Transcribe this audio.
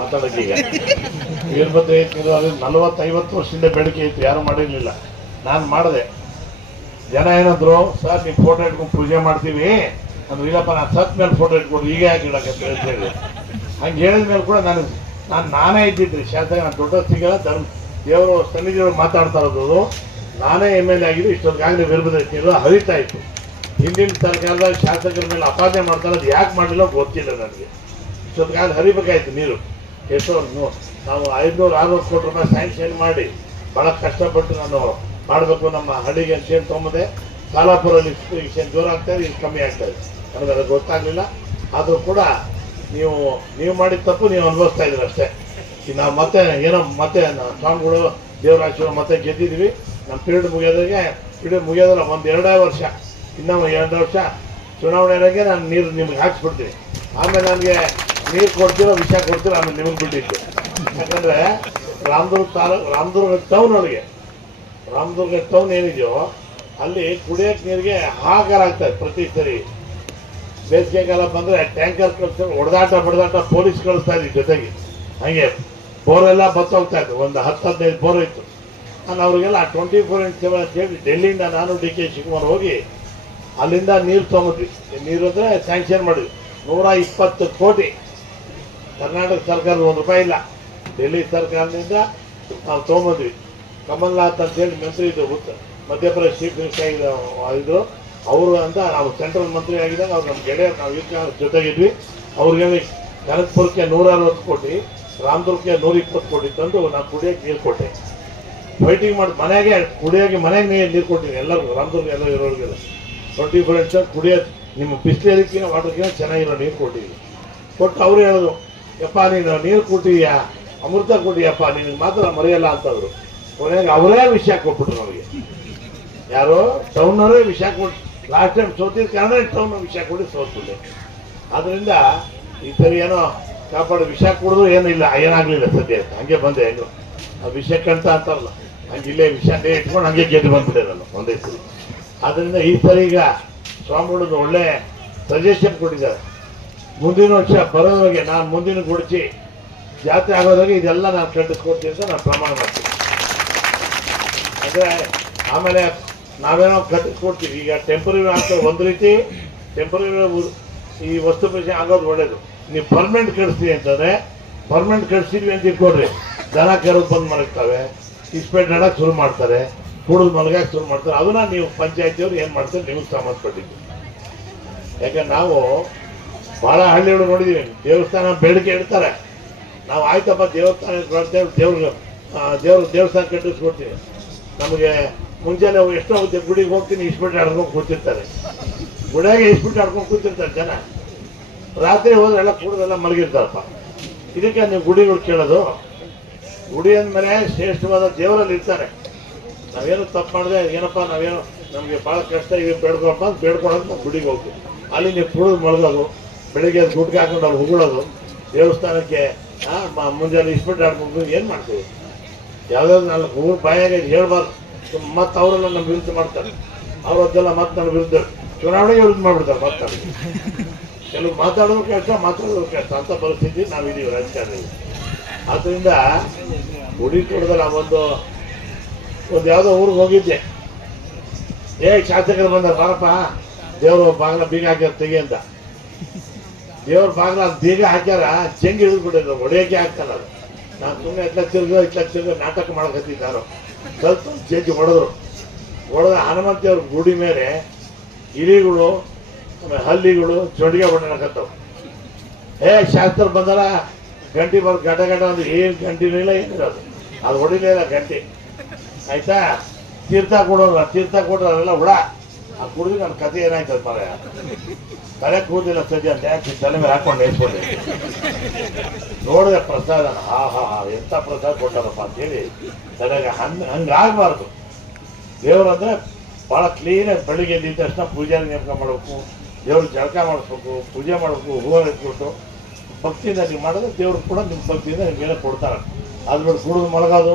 ಮಾತಾಡೋಕೆ ಈಗ. ವೀರಭದ್ರ ಅದು ನಲವತ್ತೈವತ್ತು ವರ್ಷದಿಂದ ಬೇಡಿಕೆ ಇತ್ತು, ಯಾರು ಮಾಡಿರಲಿಲ್ಲ. ನಾನು ಮಾಡಿದೆ. ಜನ ಏನಂದ್ರು, ಸರ್ ನೀವು ಫೋಟೋ ಇಟ್ಕೊಂಡು ಪೂಜೆ ಮಾಡ್ತೀವಿ ಅಂದ್ರೆ, ಇಲ್ಲಪ್ಪ, ನಾನು ಸತ್ ಮೇಲೆ ಫೋಟೋ ಇಟ್ಕೊಂಡು ಈಗ ಯಾಕೆ ಇಡಕ್ಕೆ ಅಂತ ಹಂಗೆ ಹೇಳಿದ ಮೇಲೆ ಕೂಡ ನಾನು ನಾನು ನಾನೇ ಇದ್ದಿದ್ದೆ. ಶಾಸಕ, ನಾನು ದೊಡ್ಡ ಸಿಗಲ್ಲ ಧರ್ಮ. ದೇವರು, ಸನ್ನಿಧಿಯವರು ಮಾತಾಡ್ತಾ ಇರೋದು. ನಾನೇ ಎಂ ಎಲ್ ಎ ಆಗಿದ್ದು ಇಷ್ಟೊತ್ತಿಗಾಗಲೇ ವೀರಭದ್ರ ಯತ್ನಿಗಳು ಹರಿತಾ ಇತ್ತು. ಹಿಂದಿನ ಸರ್ಕಾರದ ಶಾಸಕರ ಮೇಲೆ ಅಪಾದನೆ ಮಾಡ್ತಾರೆ, ಅದು ಯಾಕೆ ಮಾಡಲಿಲ್ಲ ಗೊತ್ತಿಲ್ಲ ನನಗೆ. ಇಷ್ಟೊತ್ತಿಗಾಗಲೇ ಹರಿಬೇಕಾಯ್ತು ನೀರು. ಎಷ್ಟೋ ನಾವು ಐದುನೂರು ಆರುನೂರು ಕೋಟಿ ರೂಪಾಯಿ ಸ್ಯಾಂಕ್ಷನ್ ಮಾಡಿ ಭಾಳ ಕಷ್ಟಪಟ್ಟು ನಾನು ಮಾಡಬೇಕು ನಮ್ಮ ಹಳ್ಳಿಗೆ ಅಂತ ಹೇಳಿ ಕಾಲಾಪುರ ಸಾಲಾಪುರಲ್ಲಿ ವಿಷಯ ಜೋರ ಆಗ್ತಾ ಇದೆ ಕಮ್ಮಿ ಆಗ್ತಾ ಇದೆ. ನನಗೆ ಅದು ಗೊತ್ತಾಗಲಿಲ್ಲ. ಆದರೂ ಕೂಡ ನೀವು ನೀವು ಮಾಡಿದ ತಪ್ಪು ನೀವು ಅನುಭವಿಸ್ತಾ ಇದ್ದೀರ ಅಷ್ಟೇ. ನಾವು ಮತ್ತೆ ಏನೋ ಮತ್ತೆ ಸ್ವಾಮಿಗಳು ದೇವರ ಮತ್ತೆ ಗೆದ್ದಿದ್ವಿ ನಮ್ಮ ಪೀರಿಯಡ್ ಮುಗಿಯೋದಾಗೆ ಪೀರಿಯಡ್ ಮುಗಿಯೋದಲ್ಲ, ಒಂದು ಎರಡೇ ವರ್ಷ, ಇನ್ನೂ ಎರಡು ವರ್ಷ ಚುನಾವಣೆ ನಾನು ನೀರು ನಿಮಗೆ ಹಾಕ್ಸ್ಬಿಡ್ತೀನಿ. ಆಮೇಲೆ ನನಗೆ ನೀರು ಕೊಡ್ತೀರೋ ವಿಷಯ ಕೊಡ್ತೀರೋ ಆಮೇಲೆ ನಿಮಗೆ ಬಿಟ್ಟಿದ್ದು. ಯಾಕಂದ್ರೆ ರಾಮದುರ್ಗ ತಾಲೂಕು ರಾಮದುರ್ಗ ಟೌನ್ ಒಳಗೆ ರಾಮದುರ್ಗ ಟೌನ್ ಏನಿದೆಯೋ, ಅಲ್ಲಿ ಕುಡಿಯೋಕೆ ನೀರಿಗೆ ಹಾಕರ್ ಆಗ್ತದೆ ಪ್ರತಿ ಸರಿ. ಬೇಸಿಗೆಗಾಲ ಬಂದರೆ ಟ್ಯಾಂಕರ್ ಕಳಿಸ್ತಾರೆ ಹೊಡೆದಾಟ ಬಡದಾಟ ಪೊಲೀಸ್ ಕಳಿಸ್ತಾ ಜೊತೆಗೆ. ಹಾಗೆ ಬೋರೆಲ್ಲ ಬತ್ತೋಗ್ತಾ ಇತ್ತು. ಒಂದು ಹತ್ತು ಹದಿನೈದು ಬೋರ್ ಇತ್ತು. ನಾನು ಅವರಿಗೆಲ್ಲ ಟ್ವೆಂಟಿ ಫೋರ್ ಇಂಟು ಸೆವೆನ್ ಅಂತ ಹೇಳಿ ಡೆಲ್ಲಿಯಿಂದ ನಾನು ಡಿ ಕೆ ಶಿವಕುಮಾರ್ ಹೋಗಿ ಅಲ್ಲಿಂದ ನೀರು ತೊಗೊಂಡ್ವಿ. ನೀರು ಅಂದರೆ ಸ್ಯಾಂಕ್ಷನ್ ಮಾಡಿದ್ವಿ. ನೂರ ಇಪ್ಪತ್ತು ಕೋಟಿ. ಕರ್ನಾಟಕ ಸರ್ಕಾರದ ಒಂದು ರೂಪಾಯಿ ಇಲ್ಲ. ಡೆಲ್ಲಿ ಸರ್ಕಾರದಿಂದ ನಾವು ತೊಗೊಂಬಂದ್ವಿ. ಕಮಲ್ನಾಥ್ ಅಂತೇಳಿ ಮಂತ್ರಿ ಇದ್ದರು ಉತ್ತ ಮಧ್ಯಪ್ರದೇಶ ಚೀಫ್ ಮಿನಿಸ್ಟರ್ ಆಗಿದ್ದರು ಅವರು ಅಂತ ನಾವು ಸೆಂಟ್ರಲ್ ಮಂತ್ರಿ ಆಗಿದ್ದಾಗ ಅವ್ರು ನಮ್ಮ ಗೆಳೆಯರು, ನಾವು ಯುದ್ಧ ಜೊತೆಗಿದ್ವಿ. ಅವ್ರಿಗೆ ಕನಕಪುರಕ್ಕೆ ನೂರ ಅರವತ್ತು ಕೋಟಿ, ರಾಮದುರ್ಗಕ್ಕೆ ನೂರ ಇಪ್ಪತ್ತು ಕೋಟಿ ತಂದು ನಾನು ಕುಡಿಯೋಕೆ ನೀರು ಕೊಟ್ಟೆ. ಫೈಟಿಂಗ್ ಮಾಡಿ ಮನೆಗೆ, ಕುಡಿಯೋಕೆ ಮನೆಗೆ ನೀರು ನೀರು ಎಲ್ಲರಿಗೂ, ರಾಮದುರ್ಗ ಎಲ್ಲ ಇರೋರಿಗೆಲ್ಲ. ಟ್ವೆಂಟಿ ಫೋರ್ ಇಂಟ್ಸ್ ಕುಡಿಯೋದು ನಿಮ್ಮ ಬಿಸಿಲಿರೋದಕ್ಕಿಂತ ವಾಟರ್ಗಿಂತ ಚೆನ್ನಾಗಿರೋ ನೀರು ಕೊಟ್ಟಿದ್ದೀವಿ ಕೊಟ್ಟು ಅವರು ಹೇಳೋದು ಯಪ್ಪ, ನೀನು ನೀರು ಕೊಟ್ಟಿದ್ಯಾ ಅಮೃತ ಕೊಟ್ಟಿಯಪ್ಪ ನಿನಗೆ ಮಾತ್ರ ಮರೆಯಲ್ಲ ಅಂತಂದ್ರು. ಕೊನೆಗೆ ಅವರೇ ವಿಷಯ ಕೊಟ್ಬಿಟ್ರು ನಮಗೆ. ಯಾರು? ಟೌನವರೇ ವಿಷಯ ಕೊಟ್ಟು ಲಾಸ್ಟ್ ಟೈಮ್ ಸೋತಿದ ಕಾರಣ ಟೌನ್ ವಿಷಯ ಕೊಡಿ ಸೋತಿದ್ದೆ ಆದ್ರಿಂದ ಈ ಸರಿ ಏನೋ ಕಾಪಾಡು, ವಿಷ ಕೊಡೋದು ಏನಿಲ್ಲ, ಏನಾಗಲಿಲ್ಲ ಸದ್ಯ. ಹಂಗೆ ಬಂದೆ, ಹೆಂಗು. ಆ ವಿಷ ಕಂತ ಅಂತಾರಲ್ಲ ಹಂಗೆ ಇಲ್ಲೇ ವಿಷನೇ ಇಟ್ಕೊಂಡು ಹಂಗೆ ಗೆದ್ದು ಬಂದ್ಬಿಟ್ಟೆ ನಾನು ಒಂದೇ ಸರಿ. ಆದ್ರಿಂದ ಈ ಸರಿ ಈಗ ಸ್ವಾಮಿಗಳು ಒಳ್ಳೆ ಸಜೆಷನ್ ಕೊಟ್ಟಿದ್ದಾರೆ. ಮುಂದಿನ ವರ್ಷ ಬರೋದ್ರಾಗೆ ನಾನು ಮುಂದಿನ ಗುಡಿಸಿ ಜಾತ್ರೆ ಆಗೋದಾಗ ಇದೆಲ್ಲ ನಾನು ಕಟ್ಟಿಸ್ಕೊಡ್ತೀನಿ ಅಂತ ನಾನು ಪ್ರಮಾಣ ಮಾಡ್ತೀನಿ. ಅಂದರೆ ಆಮೇಲೆ ನಾವೇನೋ ಕಟ್ಟಿಸ್ಕೊಡ್ತೀವಿ ಈಗ ಟೆಂಪ್ರರಿ ಆಗ್ತದೆ ಒಂದು ರೀತಿ ಟೆಂಪ್ರರಿ ಈ ವಸ್ತು ಪ್ರಶ್ನೆ ಆಗೋದು ಒಳ್ಳೇದು. ನೀವು ಪರ್ಮನೆಂಟ್ ಕಳಿಸ್ತೀವಿ ಅಂತಂದರೆ ಪರ್ಮನೆಂಟ್ ಕಳಿಸಿದ್ವಿ ಅಂತ ಇಟ್ಕೊಡ್ರಿ ದನ ಕರೋದು ಬಂದು ಮಲಗ್ತವೆ. ಇಸ್ಪೇಟ್ ನಡಕ್ಕೆ ಶುರು ಮಾಡ್ತಾರೆ. ಕುಡಿದು ಮಲಗಕ್ಕೆ ಶುರು ಮಾಡ್ತಾರೆ. ಅದನ್ನ ನೀವು ಪಂಚಾಯತಿಯವ್ರು ಏನು ಮಾಡ್ತಾರೆ ನಿಮಗೆ ಸಂಬಂಧಪಟ್ಟಿದ್ದು. ಯಾಕಂದ್ರೆ ನಾವು ಭಾಳ ಹಳ್ಳಿಗಳು ನೋಡಿದೀವಿ ದೇವಸ್ಥಾನ ಬೇಡಿಕೆ ಇಡ್ತಾರೆ. ನಾವು ಆಯ್ತಪ್ಪ, ದೇವಸ್ಥಾನ ಕಟ್ತೇವೆ ದೇವ್ರಿಗೆ ದೇವ್ರ ದೇವಸ್ಥಾನ ಕಟ್ಟಿಸ್ಕೊಡ್ತೀವಿ. ನಮಗೆ ಮುಂಜಾನೆ ಎಷ್ಟೋ ಹೋಗ್ತೀವಿ ಗುಡಿಗೆ ಹೋಗ್ತೀನಿ ಇಸ್ಬಿಟ್ಟು ಆಡ್ಕೊಂಡು ಕೂತಿರ್ತಾರೆ. ಗುಡಿಯಾಗೆ ಇಸ್ಬಿಟ್ಟು ಆಡ್ಕೊಂಡು ಕೂತಿರ್ತಾರೆ ಜನ. ರಾತ್ರಿ ಹೋದ್ರೆ ಎಲ್ಲ ಕೂಡದೆಲ್ಲ ಮಲಗಿರ್ತಾರಪ್ಪ. ಇದಕ್ಕೆ ನೀವು ಗುಡಿಗಳು ಕೇಳೋದು. ಗುಡಿ ಅಂದಮೇಲೆ ಶ್ರೇಷ್ಠವಾದ ದೇವರಲ್ಲಿ ಇರ್ತಾರೆ. ನಾವೇನು ತಪ್ಪು ಮಾಡಿದೆ ಏನಪ್ಪ, ನಾವೇನು ನಮಗೆ ಭಾಳ ಕಷ್ಟ ಇದೆ ಬೇಡ್ಕೊಳಪ್ಪ ಅಂತ ಬೇಡ್ಕೊಳೋದು ನಾವು ಗುಡಿಗೆ ಹೋಗ್ತೀವಿ. ಅಲ್ಲಿ ನೀವು ಕುಡಿದು ಮಲಗೋದು. ಬೆಳಿಗ್ಗೆ ಅದು ಹಾಕೊಂಡು ಅವ್ರು ಉಗುಳೋದು ದೇವಸ್ಥಾನಕ್ಕೆ ಆ, ಮುಂಜಾನೆ ಇಸ್ಬಿಟ್ಟು ಆಡ್ಕೊಂಡು ಏನು ಮಾಡ್ತೀವಿ? ಯಾವ್ದಾದ್ರು ನಾಲ್ಕು ಊರು ಬಾಯಾಗ ಹೇಳ್ಬಾರ್ದು. ಮತ್ತೆ ಅವರೆಲ್ಲ ನಮ್ಮ ವಿರುದ್ಧ ಮಾಡ್ತಾರೆ. ಅವರದ್ದೆಲ್ಲ ಮತ್ತೆ ನನ್ನ ವಿರುದ್ಧ. ಚುನಾವಣೆಗೆ ವಿರುದ್ಧ ಮಾಡ್ಬಿಡ್ತಾರೆ ಮತ್ತೆ. ಕೆಲವು ಮಾತಾಡೋದು ಕಷ್ಟ ಮಾತಾಡೋದು ಕಷ್ಟ ಅಂತ ಪರಿಸ್ಥಿತಿ ನಾವಿದ್ದೀವಿ ರಾಜಕಾರಣಿ ಆದ್ದರಿಂದ ಗುಡಿ ಕೊಡದಲ್ಲ ಒಂದು ಒಂದು ಯಾವುದೋ ಊರಿಗೆ ಹೋಗಿದ್ದೆ. ಏ ಶಾಸಕರು ಬಂದ ಬಾರಪ್ಪ. ದೇವರು ಬಾಗಿಲ ಬೀಗ ಹಾಕ್ಯಾರ ತೆಗಿ ಅಂತ. ದೇವ್ರ ಬಾಗ್ಲ ಬೀಗ ಹಾಕ್ಯಾರ ಚೆಂಗ್ ಹಿಡಿದು ಬಿಡೋದು ಆಗ್ತಾರ ಅದು. ನಾನು ಸುಮ್ಮನೆ ಇಟ್ಲ ತಿರ್ಗೋ ಇಟ್ಲ ತಿರ್ಗೋ ನಾಟಕ ಮಾಡಕತ್ತಿದ್ದಾರು ಕಲ್ತು ಚೆಂಜ್ ಹೊಡೆದ್ರು. ಹೊಡೆದ ಹನುಮಂತಿಯವ್ರ ಗುಡಿ ಮೇಲೆ ಇಲಿಗಳು, ಆಮೇಲೆ ಹಲ್ಲಿಗಳು ಬಣ್ಣ ಹೊಡೆಯಕತ್ತವು ಏ, ಶಾಸ್ತ್ರ ಬಂದಲ್ಲ ಗಂಟಿ ಬರ್ ಗಡ ಗಡ ಅಂದ್ರೆ ಏನು ಗಂಟಿನೂ ಇಲ್ಲ, ಏನಿಲ್ಲ ಅದು. ಹೊಡಿಲೇ ಇಲ್ಲ ಗಂಟಿ. ಆಯ್ತಾ? ತೀರ್ಥ ಕೊಡೋದ್ರ ತೀರ್ಥ ಕೊಡ್ರು ಅದೆಲ್ಲ ಹುಳ ಆ ಕುಡಿದು ನನ್ನ ಕತೆ ಏನಾಯ್ತದ ಮರ ತಲೆ ಕೂದಿಲ್ಲ ಸದ್ಯ ಅಂತ ಯಾಕೆ ತಲೆ ಮೇಲೆ ಹಾಕೊಂಡು ನೇಸ್ಕೊಂಡೆ ನೋಡಿದೆ ಪ್ರಸಾದ, ಹಾ ಹಾ ಹಾ, ಎಂತ ಪ್ರಸಾದ ಕೊಟ್ಟಾರಪ್ಪ ಅಂತೇಳಿ ತಲೆಗೆ ಹಂಗ ಹಂಗಾಗಬಾರ್ದು ದೇವರಂದ್ರೆ ಭಾಳ ಕ್ಲೀನಾಗಿ ಬೆಳಿಗ್ಗೆ ಎದ್ದಿದ್ದ ತಕ್ಷಣ ಪೂಜೆ ನೇಮಕ ಮಾಡಬೇಕು ದೇವ್ರ ಜಳಕ ಮಾಡಿಸ್ಬೇಕು, ಪೂಜೆ ಮಾಡಬೇಕು, ಹೂವು ಇಟ್ಬಿಟ್ಟು ಭಕ್ತಿಯಿಂದ ನೀವು ಮಾಡಿದ್ರೆ ದೇವ್ರು ಕೂಡ ನಿಮ್ಮ ಭಕ್ತಿಯಿಂದ ನಿಮ್ಗೆಲ್ಲ ಕೊಡ್ತಾರೆ. ಅದ್ರ ಕುಡಿದು ಮಲಗೋದು.